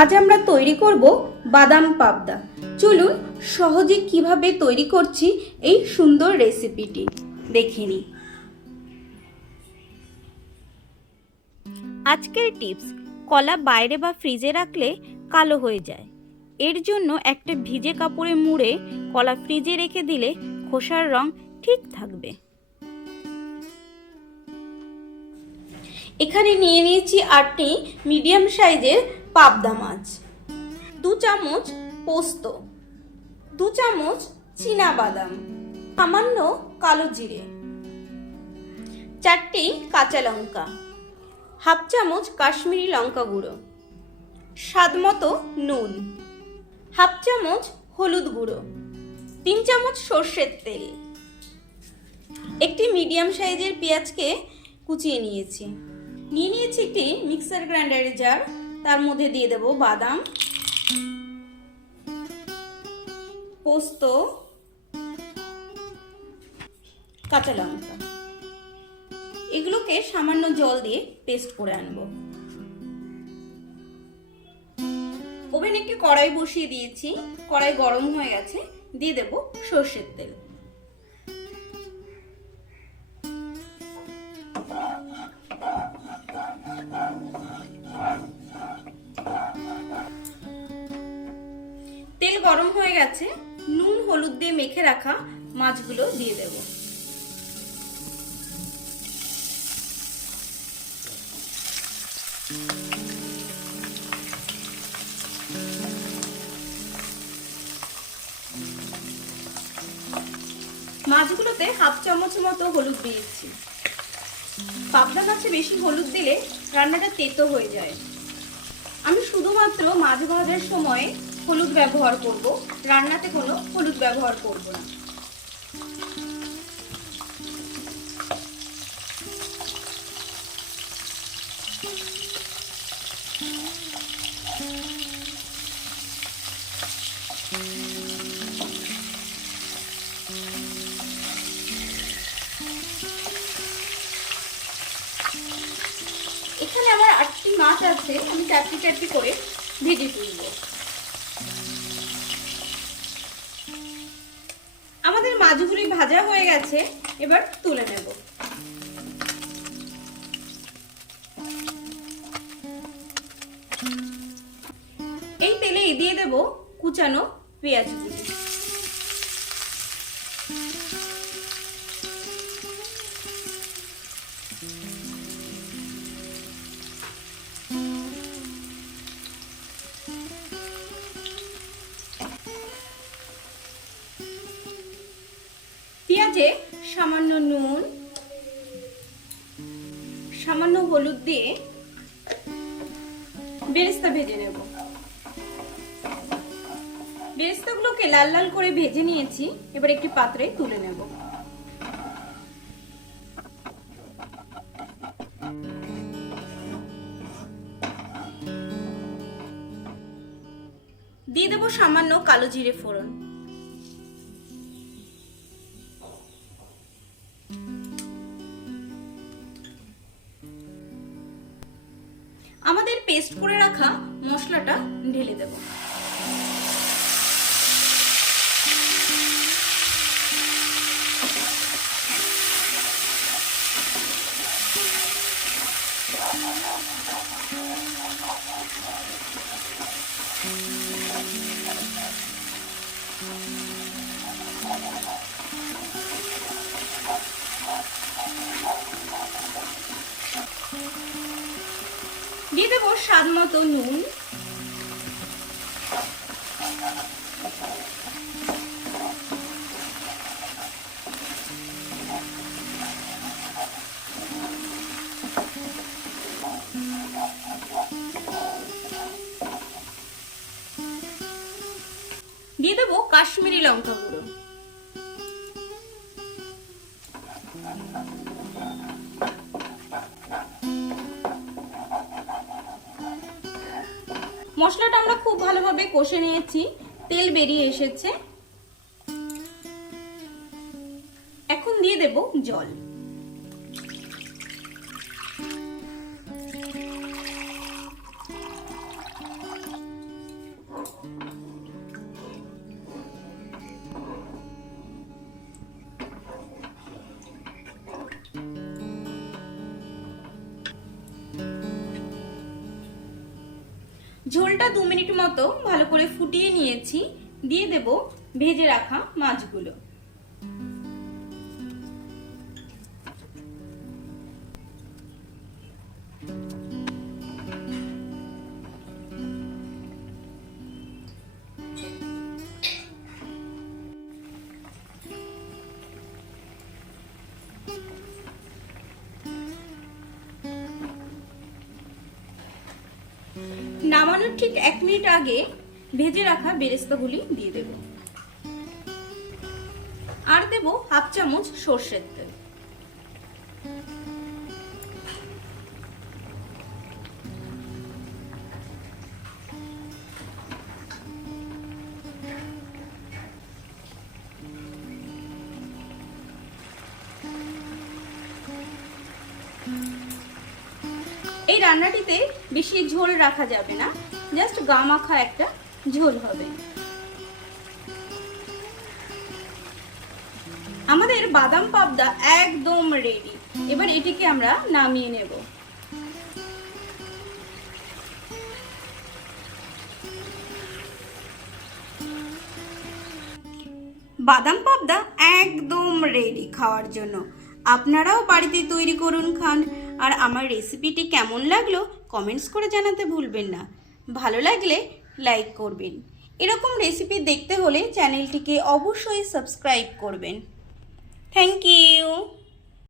আজ আমরা তৈরি করব বাদাম পাবদা। চলুন সহজে কীভাবে তৈরি করছি এই সুন্দর রেসিপিটি। দেখে নিই। আজকের টিপস, কলা বাইরে বা ফ্রিজে রাখলে কালো হয়ে যায়। এর জন্য একটা ভিজে কাপড়ে মুড়ে কলা ফ্রিজে রেখে দিলে খোসার রং ঠিক থাকবে। এখানে নিয়ে নিয়েছি আটটি মিডিয়াম সাইজের পাবদা মাছ। দু চামচ পোস্ত। দু চামচ চীনা বাদাম। সামান্য কালো জিরে। চারটি কাঁচা লঙ্কা। হাফ চামচ কাশ্মীরি লঙ্কা গুঁড়ো। স্বাদ মতো নুন। হাফ চামচ হলুদ গুঁড়ো। তিন চামচ সর্ষের তেল। একটি মিডিয়াম সাইজের পেঁয়াজকে কুচিয়ে নিয়েছি। নিয়ে নিয়েছি একটি মিক্সার গ্রাইন্ডারের জার। তার মধ্যে দিয়ে দেব বাদাম, পোস্ত, কাঁচা লঙ্কা। এগুলোকে সামান্য জল দিয়ে পেস্ট করে আনব। ওভেনে একটি কড়াই বসিয়ে দিয়েছি, কড়াই গরম হয়ে গেছে, দিয়ে দেব সর্ষের তেল। গরম হয়ে গেছে, নুন হলুদ দিয়ে মেখে রাখা মাছগুলো দিয়ে দেব। মাছগুলোতে হাফ চামচ মতো হলুদ দিয়েছি। পাবদা মাছে বেশি হলুদ দিলে রান্নাটা তেতো হয়ে যায়। আমি শুধুমাত্র মাছ ভাজার সময় হলুদ ব্যবহার করব। রান্নাতে কোনো হলুদ ব্যবহার করব না। এখানে আমার আটটি মাছ আছে, আমি চারটি চারটি করে ভেজে তুলব। মাছগুলি ভাজা হয়ে গেছে এবার তুলে নেব। এই তেলে দিয়ে দেব কুচানো পেঁয়াজগুলি। সামান্য নুন, সামান্য হলুদ দিয়ে বেরেস্তা ভেজে নেব। বেরেস্তাগুলোকে লাল লাল করে ভেজে নিয়েছি, এবার একটি পাত্রে তুলে নেব। দিয়ে দেবো সামান্য কালো জিরে ফোড়ন। আমাদের পেস্ট করে রাখা মশলাটা ঢেলে দেব। স্বাদ মতো নুন। দিয়ে দেবো কাশ্মীরি লঙ্কা গুঁড়ো মশলাটা আমরা খুব ভালোভাবে কষে নিয়েছি। তেল বেরিয়ে এসেছে। এখন দিয়ে দেব জল। ঝোলটা দু মিনিট মতো ভালো করে ফুটিয়ে নিয়েছি। দিয়ে দেব ভেজে রাখা মাছগুলো। নামানোর ঠিক এক মিনিট আগে ভেজে রাখা বেরেস্তাগুলি দিয়ে দেব। আর দেব হাফ চামচ সর্ষের তেল। এই রান্নাটিতে বেশি ঝোল রাখা যাবে না, জাস্ট গামাখা একটা ঝোল হবে। আমাদের বাদাম পাবদা একদম রেডি এবার এটিকে আমরা নামিয়ে নেব। বাদাম পাবদা একদম রেডি খাওয়ার জন্য। আপনারাও বাড়িতে তৈরি করুন খান। আর আমার রেসিপিটি কেমন লাগল কমেন্টস করে জানাতে ভুলবেন না। ভালো লাগলে লাইক করবেন। এরকম রেসিপি দেখতে হলে চ্যানেলটিকে অবশ্যই সাবস্ক্রাইব করবেন। Thank you